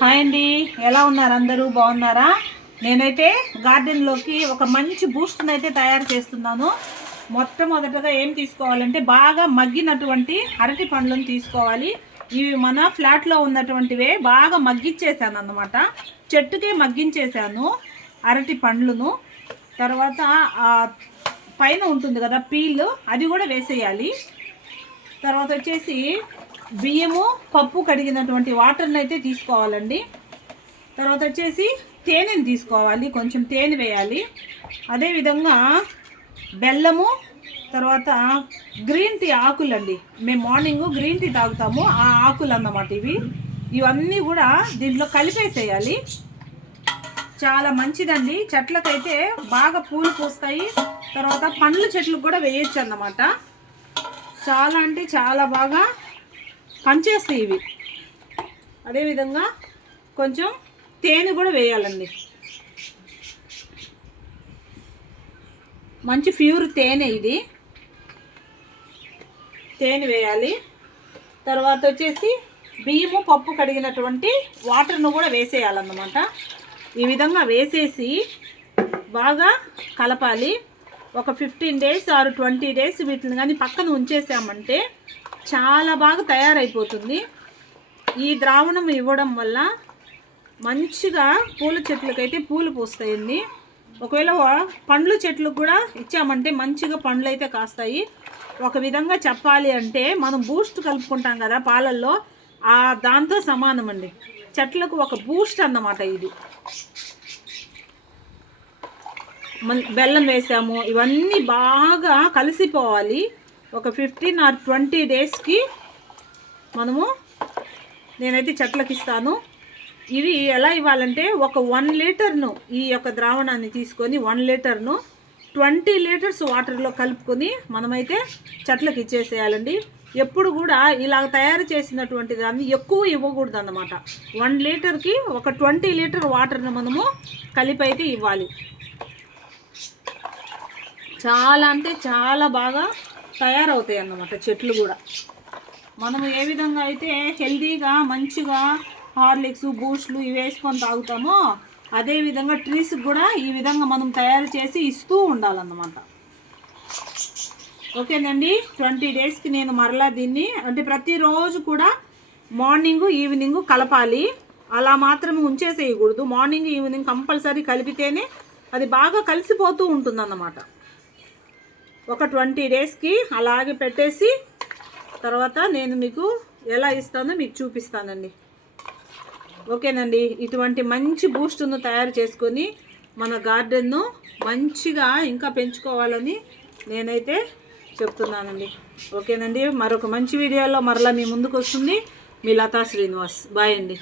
Hi అండి, ఎలా ఉన్నారు? అందరూ బాగున్నారా? నేనైతే గార్డెన్లోకి ఒక మంచి బూస్ట్ని అయితే తయారు చేస్తున్నాను. మొట్టమొదటగా ఏం తీసుకోవాలంటే బాగా మగ్గినటువంటి అరటి పండ్లను తీసుకోవాలి. ఇవి మన ఫ్లాట్లో ఉన్నటువంటివే బాగా మగ్గించేసాను అన్నమాట. చెట్టుకే మగ్గించేసాను అరటి పండ్లను. తర్వాత పైన ఉంటుంది కదా పీల్, అది కూడా వేసేయాలి. తర్వాత వచ్చేసి బియ్యము పప్పు కడిగినటువంటి వాటర్ని అయితే తీసుకోవాలండి. తర్వాత వచ్చేసి తేనెని తీసుకోవాలి, కొంచెం తేనె వేయాలి. అదేవిధంగా బెల్లము, తర్వాత గ్రీన్ టీ ఆకులండి. మేము మార్నింగ్ గ్రీన్ టీ తాగుతాము, ఆ ఆకులు అన్నమాట ఇవన్నీ కూడా దీంట్లో కలిపేసేయాలి. చాలా మంచిదండి, చెట్లకైతే బాగా పూలు పూస్తాయి. తర్వాత పండ్ల చెట్లు కూడా వేయచ్చు అన్నమాట. చాలా అంటే చాలా బాగా పనిచేస్తాయి ఇవి. అదేవిధంగా కొంచెం తేనె కూడా వేయాలండి, మంచి ప్యూర్ తేనె ఇది. తేనె వేయాలి. తర్వాత వచ్చేసి బియ్యము పప్పు కడిగినటువంటి వాటర్ను కూడా వేసేయాలన్నమాట. ఈ విధంగా వేసేసి బాగా కలపాలి. ఒక 15 days ఆర్ 20 days వీటిని కానీ పక్కన ఉంచేసామంటే చాలా బాగా తయారైపోతుంది. ఈ ద్రావణం ఇవ్వడం వల్ల మంచిగా పూల చెట్లకైతే పూలు పూస్తాయండి. ఒకవేళ పండ్ల చెట్లకు కూడా ఇచ్చామంటే మంచిగా పండ్లు అయితే కాస్తాయి. ఒక విధంగా చెప్పాలి అంటే మనం బూస్ట్ కలుపుకుంటాం కదా పాలల్లో, దాంతో సమానం అండి. చెట్లకు ఒక బూస్ట్ అన్నమాట ఇది. బెల్లం వేసాము, ఇవన్నీ బాగా కలిసిపోవాలి. ఒక 15 ఆర్ 20 daysకి నేనైతే చెట్లకి ఇస్తాను. ఇవి ఎలా ఇవ్వాలంటే ఒక 1 లీటర్ను ఈ యొక్క ద్రావణాన్ని తీసుకొని 1 లీటర్ను 20 liters వాటర్లో కలుపుకొని మనమైతే చెట్లకి ఇచ్చేసేయాలండి. ఎప్పుడు కూడా ఇలా తయారు చేసినటువంటి దాన్ని ఎక్కువ ఇవ్వకూడదు అన్నమాట. 1 లీటర్కి ఒక 20 liter వాటర్ను మనము కలిపి అయితే ఇవ్వాలి. చాలా అంటే చాలా బాగా తయారవుతాయి అన్నమాట చెట్లు కూడా. మనము ఏ విధంగా అయితే హెల్తీగా మంచిగా హార్లిక్స్ బూస్ట్లు ఇవి వేసుకొని తాగుతామో, అదేవిధంగా ట్రీస్కి కూడా ఈ విధంగా మనం తయారు చేసి ఇస్తూ ఉండాలన్నమాట. ఓకేనండి, 20 daysకి నేను మరలా దీన్ని అంటే ప్రతిరోజు కూడా మార్నింగ్ ఈవినింగ్ కలపాలి. అలా మాత్రమే ఉంచేసేయకూడదు. మార్నింగ్ ఈవినింగ్ కంపల్సరీ కలిపితేనే అది బాగా కలిసిపోతూ ఉంటుందన్నమాట. ఒక 20 daysకి అలాగే పెట్టేసి తర్వాత నేను మీకు ఎలా ఇస్తానో మీకు చూపిస్తానండి. ఓకేనండి, ఇటువంటి మంచి బూస్ట్ను తయారు చేసుకొని మన గార్డెన్ను మంచిగా ఇంకా పెంచుకోవాలని నేనైతే చెప్తున్నానండి. ఓకేనండి, మరొక మంచి వీడియోలో మరలా మీ ముందుకు వస్తుంది మీ లతా శ్రీనివాస్. బాయ్ అండి.